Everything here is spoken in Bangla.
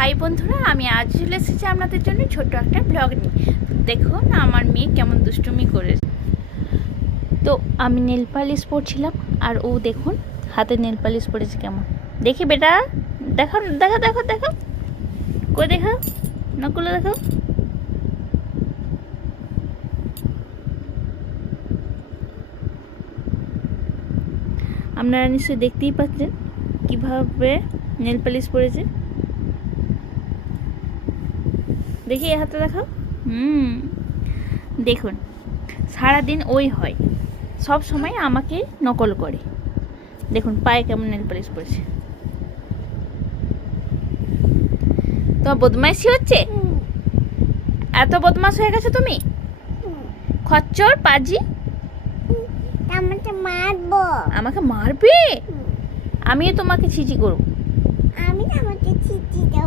হাই বন্ধুরা, আমি আজ চলে এসেছি আপনাদের জন্য ছোট্ট একটা ব্লগ নিয়ে। দেখুন আমার মেয়ে কেমন দুষ্টুমি করে। তো আমি নেল পালিশ পরছিলাম আর ও দেখুন হাতে নেল পালিশ পরেছে কেমন। দেখি বেটা, দেখো দেখো দেখো দেখো, কই দেখো, নকলে দেখো। আপনারা নিশ্চয়ই দেখতেই পাচ্ছেন কিভাবে নেল পালিশ পরেছে। দেখি এ হাতে দেখাও। দেখুন সারাদিন ওই হয়, সব সময় আমাকে নকল করে। দেখুন পায়ে কেমন নেল পালিশ পরেছে। তোমার বদমাইশি হচ্ছে, এত বদমাশ হয়ে গেছে তুমি, খচ্চর পাজি। আমাকে মারবো। আমাকে মারবে? আমিও তোমাকে ছিচি করব। আমি আমাকে চিঠি দাও।